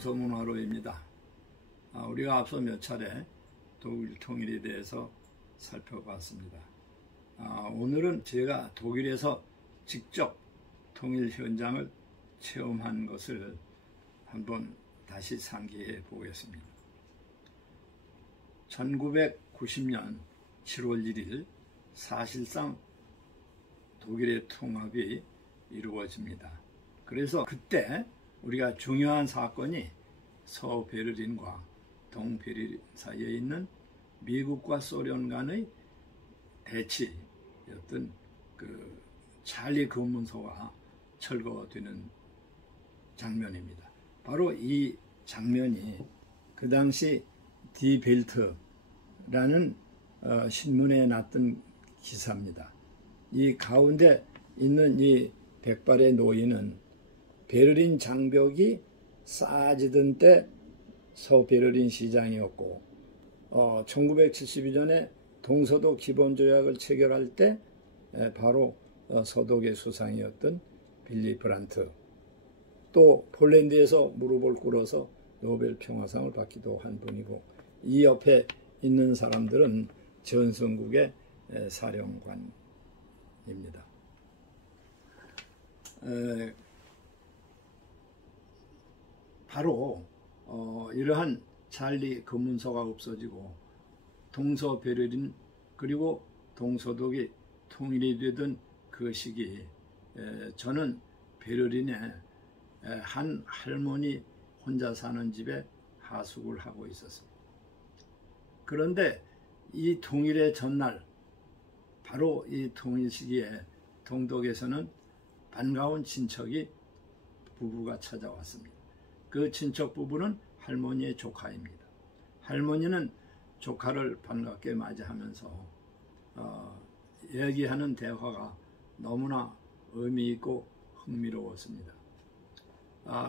동서문화로입니다. 우리가 앞서 몇 차례 독일 통일에 대해서 살펴봤습니다. 오늘은 제가 독일에서 직접 통일 현장을 체험한 것을 한번 다시 상기해 보겠습니다. 1990년 7월 1일 사실상 독일의 통합이 이루어집니다. 그래서 그때 우리가 중요한 사건이 서베를린과 동베를린 사이에 있는 미국과 소련 간의 대치였던 그 찰리 검문소가 철거되는 장면입니다. 바로 이 장면이 그 당시 디 벨트라는 신문에 났던 기사입니다. 이 가운데 있는 이 백발의 노인은 베를린 장벽이 쌓아지던 때 서베를린 시장이었고 1972년에 동서독 기본조약을 체결할 때 바로 서독의 수상이었던 빌리 브란트, 또 폴란드에서 무릎을 꿇어서 노벨 평화상을 받기도 한 분이고, 이 옆에 있는 사람들은 전성국의 사령관입니다. 바로 이러한 찰리 검문소가 없어지고 동서베를린 그리고 동서독이 통일이 되던 그 시기, 저는 베를린에 한 할머니 혼자 사는 집에 하숙을 하고 있었습니다. 그런데 이 통일의 전날, 바로 이 통일 시기에 동독에서는 반가운 친척이 부부가 찾아왔습니다. 그 친척 부부는 할머니의 조카입니다. 할머니는 조카를 반갑게 맞이하면서 얘기하는 대화가 너무나 의미 있고 흥미로웠습니다.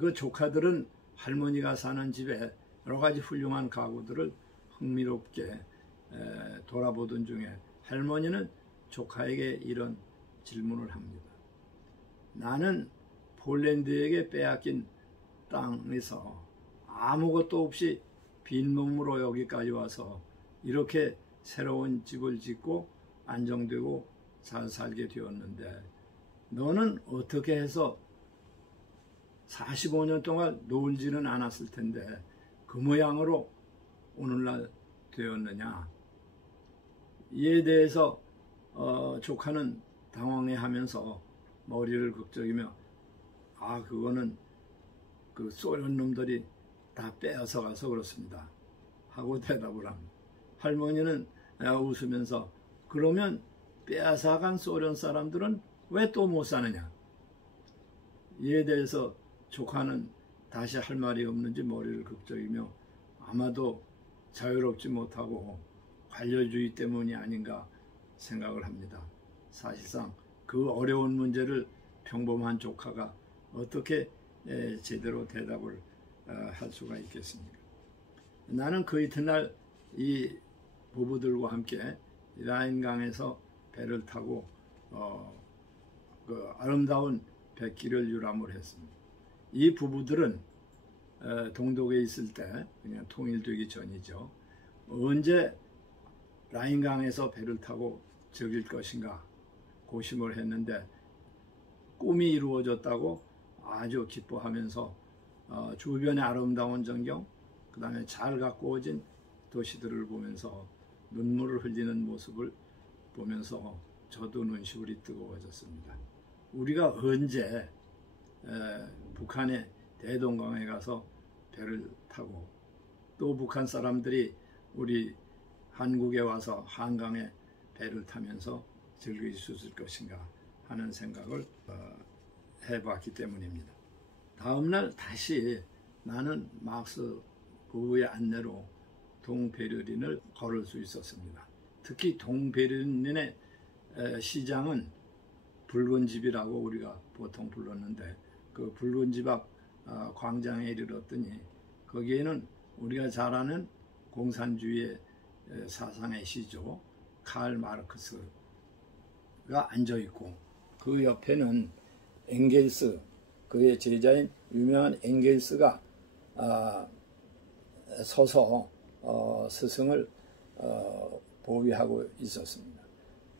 그 조카들은 할머니가 사는 집에 여러 가지 훌륭한 가구들을 흥미롭게 돌아보던 중에 할머니는 조카에게 이런 질문을 합니다. 나는 폴란드에게 빼앗긴 땅에서 아무것도 없이 빈몸으로 여기까지 와서 이렇게 새로운 집을 짓고 안정되고 잘 살게 되었는데, 너는 어떻게 해서 45년 동안 놀지는 않았을 텐데 그 모양으로 오늘날 되었느냐. 이에 대해서 조카는 당황해하면서 머리를 극적이며 그거는 그 소련 놈들이 다 빼앗아 가서 그렇습니다 하고 대답을 합니다. 할머니는 웃으면서 그러면 빼앗아간 소련 사람들은 왜 또 못 사느냐. 이에 대해서 조카는 다시 할 말이 없는지 머리를 극적이며 아마도 자유롭지 못하고 관료주의 때문이 아닌가 생각을 합니다. 사실상 그 어려운 문제를 평범한 조카가 어떻게 제대로 대답을 할 수가 있겠습니까? 나는 그 이튿날 이 부부들과 함께 라인강에서 배를 타고 그 아름다운 백길을 유람을 했습니다. 이 부부들은 동독에 있을 때, 그냥 통일되기 전이죠, 언제 라인강에서 배를 타고 즐길 것인가 고심을 했는데 꿈이 이루어졌다고 아주 기뻐하면서 주변의 아름다운 전경, 그 다음에 잘 가꾸어진 도시들을 보면서 눈물을 흘리는 모습을 보면서 저도 눈시울이 뜨거워졌습니다. 우리가 언제 북한의 대동강에 가서 배를 타고 또 북한 사람들이 우리 한국에 와서 한강에 배를 타면서 즐길 수 있을 것인가 하는 생각을 해봤기 때문입니다. 다음날 다시 나는 막스 부부의 안내로 동베를린을 걸을 수 있었습니다. 특히 동베를린의 시장은 붉은 집이라고 우리가 보통 불렀는데, 그 붉은 집 앞 광장에 이르렀더니 거기에는 우리가 잘 아는 공산주의의 사상의 시조 칼 마르크스가 앉아 있고, 그 옆에는 엥겔스, 그의 제자인 유명한 엥겔스가 서서 스승을 보위하고 있었습니다.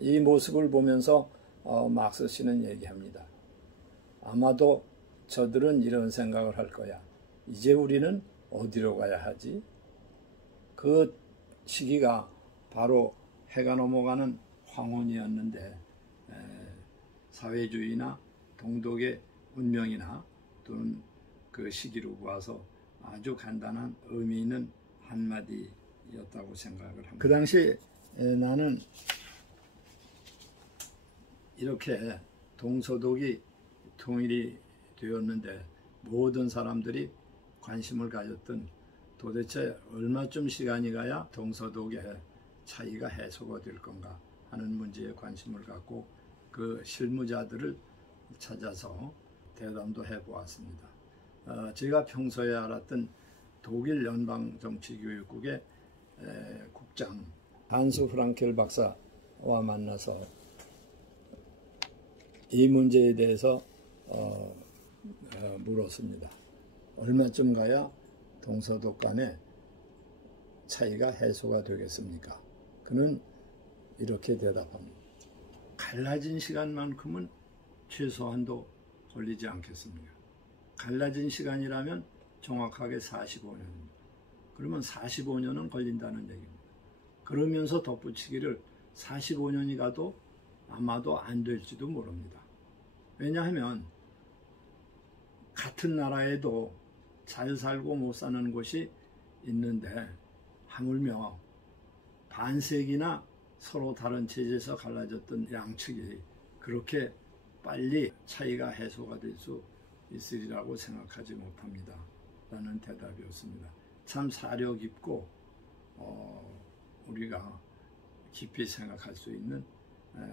이 모습을 보면서 막스 씨는 얘기합니다. 아마도 저들은 이런 생각을 할 거야. 이제 우리는 어디로 가야 하지? 그 시기가 바로 해가 넘어가는 황혼이었는데 사회주의나 동독의 운명이나 또는 그 시기로 보아서 아주 간단한 의미 있는 한마디였다고 생각을 합니다. 그 당시 나는 이렇게 동서독이 통일이 되었는데 모든 사람들이 관심을 가졌던 도대체 얼마쯤 시간이 가야 동서독의 차이가 해소가 될 건가 하는 문제에 관심을 갖고 그 실무자들을 찾아서 대담도 해보았습니다. 제가 평소에 알았던 독일 연방정치교육국의 국장 한스 프랑켈 박사와 만나서 이 문제에 대해서 물었습니다. 얼마쯤 가야 동서독 간의 차이가 해소가 되겠습니까? 그는 이렇게 대답합니다. 갈라진 시간만큼은 최소한도 걸리지 않겠습니까? 갈라진 시간이라면 정확하게 45년입니다. 그러면 45년은 걸린다는 얘기입니다. 그러면서 덧붙이기를 45년이 가도 아마도 안 될지도 모릅니다. 왜냐하면 같은 나라에도 잘 살고 못 사는 곳이 있는데 하물며 반세기나 서로 다른 체제에서 갈라졌던 양측이 그렇게 빨리 차이가 해소가 될 수 있으리라고 생각하지 못합니다. 라는 대답이었습니다. 참 사려 깊고 우리가 깊이 생각할 수 있는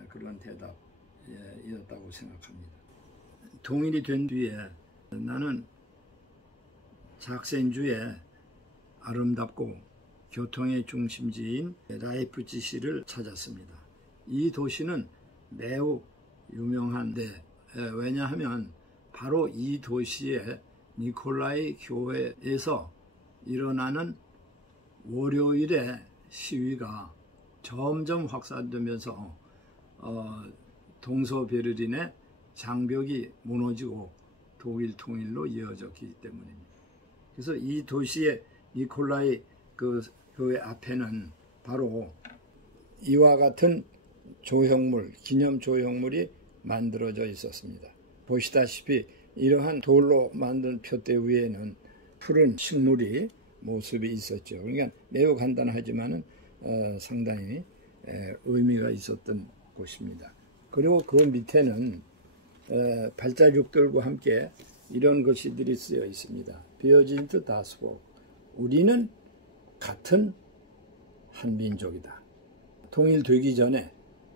그런 대답이었다고 생각합니다. 통일이 된 뒤에 나는 작센주의 아름답고 교통의 중심지인 라이프치히를 찾았습니다. 이 도시는 매우 유명한데 왜냐하면 바로 이 도시의 니콜라이 교회에서 일어나는 월요일의 시위가 점점 확산되면서 동서베를린의 장벽이 무너지고 독일 통일로 이어졌기 때문입니다. 그래서 이 도시의 니콜라이 그 교회 앞에는 바로 이와 같은 조형물, 기념 조형물이 만들어져 있었습니다. 보시다시피 이러한 돌로 만든 표대 위에는 푸른 식물이 모습이 있었죠. 그러니까 매우 간단하지만은 상당히 의미가 있었던 곳입니다. 그리고 그 밑에는 발자국들과 함께 이런 글씨들이 쓰여 있습니다. 비어진트 다스복, 우리는 같은 한 민족이다. 통일되기 전에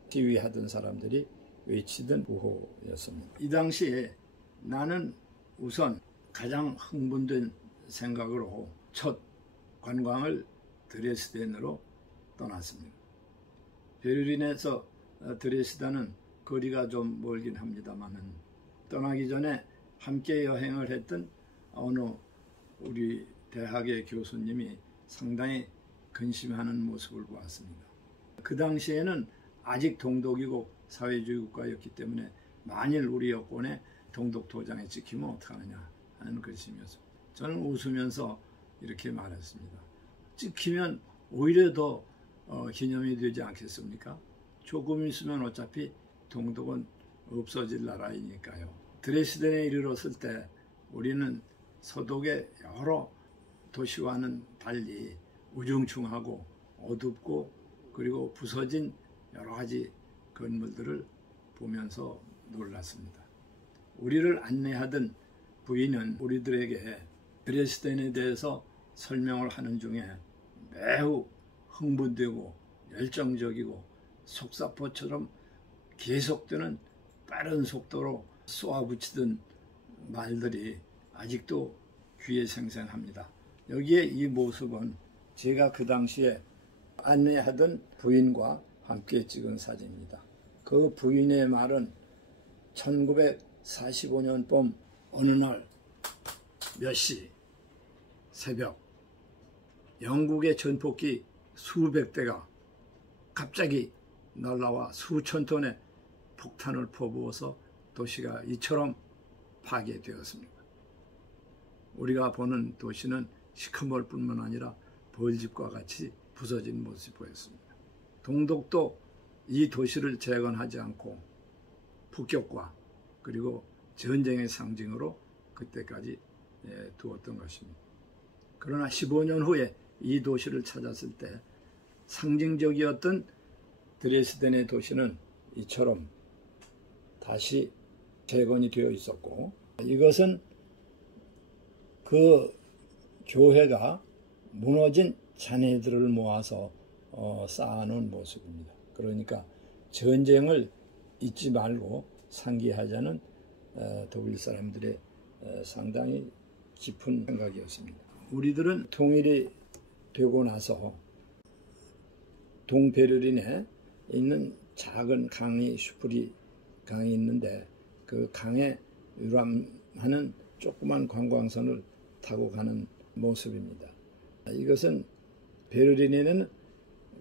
시위하던 사람들이 외치던 구호였습니다. 이 당시에 나는 우선 가장 흥분된 생각으로 첫 관광을 드레스덴으로 떠났습니다. 베를린에서 드레스덴은 거리가 좀 멀긴 합니다만은 떠나기 전에 함께 여행을 했던 어느 우리 대학의 교수님이 상당히 근심하는 모습을 보았습니다. 그 당시에는 아직 동독이고 사회주의 국가였기 때문에 만일 우리 여권에 동독 도장이 찍히면 어떡하느냐 하는 근심이었습니다. 저는 웃으면서 이렇게 말했습니다. 찍히면 오히려 더 기념이 되지 않겠습니까? 조금 있으면 어차피 동독은 없어질 나라이니까요. 드레스덴에 이르렀을 때 우리는 서독의 여러 도시와는 달리 우중충하고 어둡고 그리고 부서진 여러 가지 건물들을 보면서 놀랐습니다. 우리를 안내하던 부인은 우리들에게 드레스덴에 대해서 설명을 하는 중에 매우 흥분되고 열정적이고 속사포처럼 계속되는 빠른 속도로 쏘아붙이던 말들이 아직도 귀에 생생합니다. 여기에 이 모습은 제가 그 당시에 안내하던 부인과 함께 찍은 사진입니다. 그 부인의 말은 1945년 봄 어느 날 몇 시 새벽 영국의 전폭기 수백 대가 갑자기 날라와 수천 톤의 폭탄을 퍼부어서 도시가 이처럼 파괴되었습니다. 우리가 보는 도시는 시커멀 뿐만 아니라 벌집과 같이 부서진 모습이 보였습니다. 동독도 이 도시를 재건하지 않고 폭격과 그리고 전쟁의 상징으로 그때까지 두었던 것입니다. 그러나 15년 후에 이 도시를 찾았을 때 상징적이었던 드레스덴의 도시는 이처럼 다시 재건이 되어 있었고, 이것은 그 교회가 무너진 잔해들을 모아서 쌓아놓은 모습입니다. 그러니까 전쟁을 잊지 말고 상기하자는 독일 사람들의 상당히 깊은 생각이었습니다. 우리들은 통일이 되고 나서 동베를린에 있는 작은 강이 슈프리 강이 있는데 그 강에 유람하는 조그만 관광선을 타고 가는 모습입니다. 이것은 베를린에는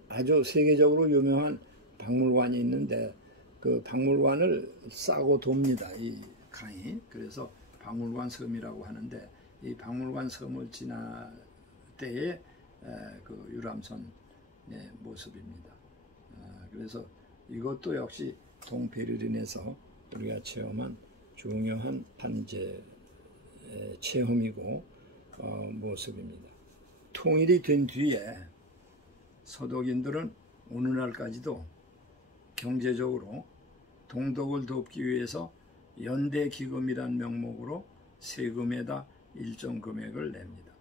아주 세계적으로 유명한 박물관이 있는데 그 박물관을 싸고 돕니다. 이 강이. 그래서 박물관 섬이라고 하는데 이 박물관 섬을 지날 때의 그 유람선의 모습입니다. 그래서 이것도 역시 동베를린에서 우리가 체험한 중요한 한 체험이고 모습입니다. 통일이 된 뒤에 서독인들은 오늘날까지도 경제적으로 동독을 돕기 위해서 연대기금이란 명목으로 세금에다 일정 금액을 냅니다.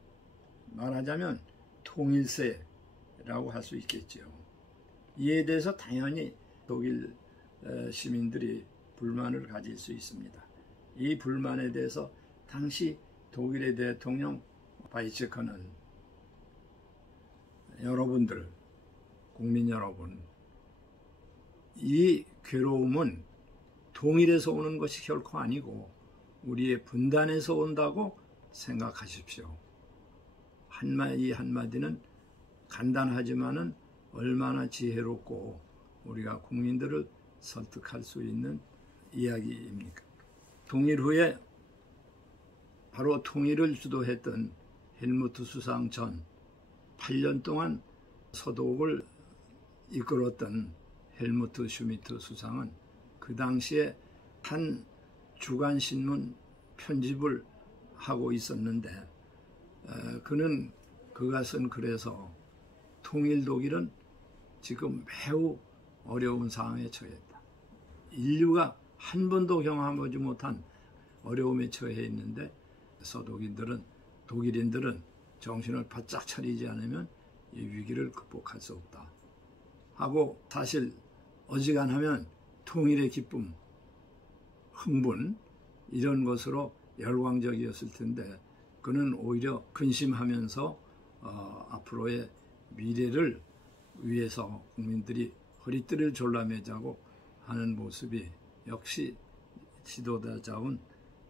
말하자면 통일세라고 할 수 있겠죠. 이에 대해서 당연히 독일 시민들이 불만을 가질 수 있습니다. 이 불만에 대해서 당시 독일의 대통령 바이체커는 여러분들, 국민 여러분, 이 괴로움은 통일에서 오는 것이 결코 아니고 우리의 분단에서 온다고 생각하십시오. 한마디 한마디는 간단하지만은 얼마나 지혜롭고 우리가 국민들을 설득할 수 있는 이야기입니까? 통일 후에 바로 통일을 주도했던 헬무트 수상 전 8년 동안 서독을 이끌었던 헬무트 슈미트 수상은 그 당시에 한 주간신문 편집을 하고 있었는데 그는 그가 쓴 글에서 통일 독일은 지금 매우 어려운 상황에 처했다. 인류가 한 번도 경험하지 못한 어려움에 처해 있는데 서독인들은, 독일인들은 정신을 바짝 차리지 않으면 이 위기를 극복할 수 없다 하고, 사실 어지간하면 통일의 기쁨, 흥분 이런 것으로 열광적이었을 텐데 그는 오히려 근심하면서 앞으로의 미래를 위해서 국민들이 허리띠를 졸라매자고 하는 모습이 역시 지도자다운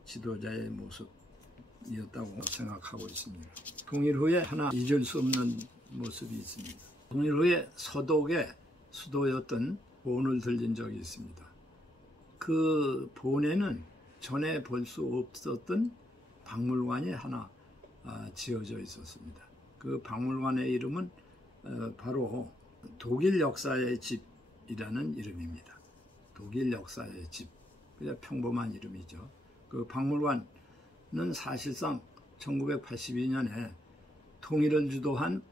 지도자의 모습이었다고 생각하고 있습니다. 통일 후에 하나 잊을 수 없는 모습이 있습니다. 통일 후에 서독의 수도였던 본을 들린 적이 있습니다. 그 본에는 전에 볼 수 없었던 박물관이 하나 지어져 있었습니다. 그 박물관의 이름은 바로 독일 역사의 집이라는 이름입니다. 독일 역사의 집. 그냥 평범한 이름이죠. 그 박물관은 사실상 1982년에 통일을 주도한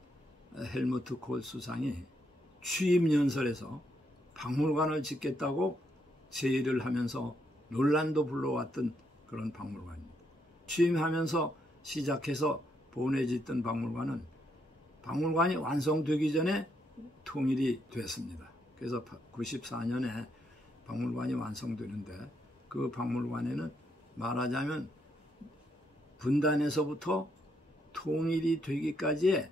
헬무트 콜 수상이 취임 연설에서 박물관을 짓겠다고 제의를 하면서 논란도 불러왔던 그런 박물관입니다. 취임하면서 시작해서 본에 짓던 박물관은 박물관이 완성되기 전에 통일이 됐습니다. 그래서 94년에 박물관이 완성되는데 그 박물관에는 말하자면 분단에서부터 통일이 되기까지에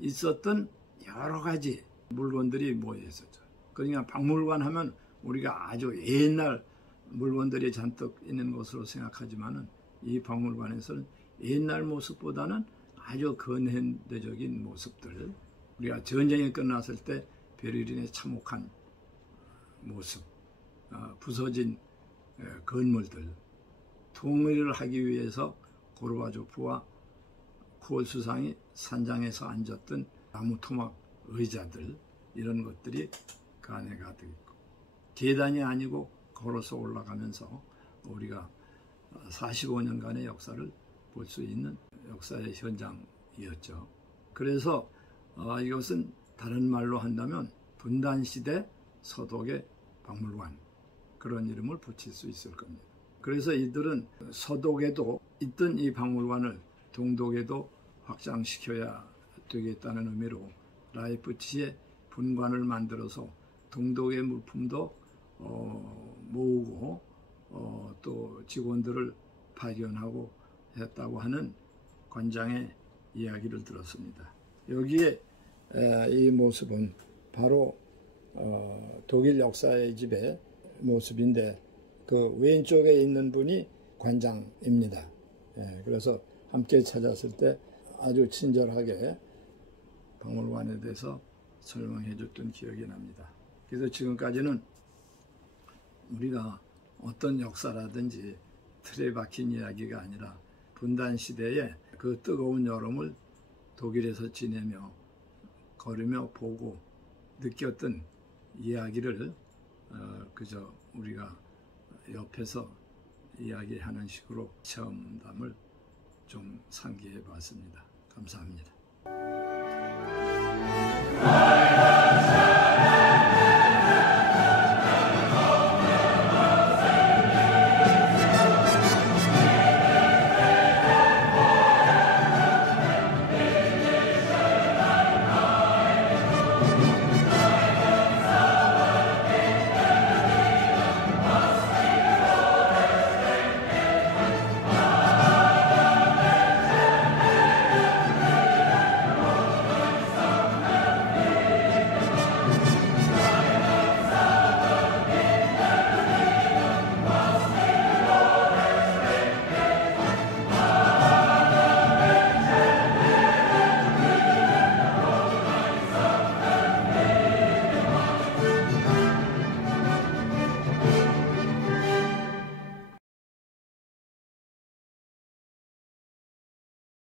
있었던 여러 가지 물건들이 모여 있었죠. 그러니까 박물관 하면 우리가 아주 옛날 물건들이 잔뜩 있는 것으로 생각하지만은 이 박물관에서는 옛날 모습보다는 아주 근현대적인 모습들, 우리가 전쟁이 끝났을 때 베를린의 참혹한 모습, 부서진 건물들, 통일을 하기 위해서 고르바초프와 코올 수상이 산장에서 앉았던 나무 토막 의자들, 이런 것들이 그 안에 가득 있고, 계단이 아니고 걸어서 올라가면서 우리가 45년간의 역사를 볼 수 있는 역사의 현장이었죠. 그래서 이것은 다른 말로 한다면 분단시대 서독의 박물관, 그런 이름을 붙일 수 있을 겁니다. 그래서 이들은 서독에도 있던 이 박물관을 동독에도 확장시켜야 되겠다는 의미로 라이프치히에 분관을 만들어서 동독의 물품도 모으고 또 직원들을 파견하고 했다고 하는 관장의 이야기를 들었습니다. 여기에 이 모습은 바로 독일 역사의 집의 모습인데, 그 왼쪽에 있는 분이 관장입니다. 그래서 함께 찾았을 때 아주 친절하게 박물관에 대해서 설명해 줬던 기억이 납니다. 그래서 지금까지는 우리가 어떤 역사라든지 틀에 박힌 이야기가 아니라 분단 시대에 그 뜨거운 여름을 독일에서 지내며 걸으며 보고 느꼈던 이야기를 그저 우리가 옆에서 이야기하는 식으로 체험담을 좀 상기해 봤습니다. 감사합니다.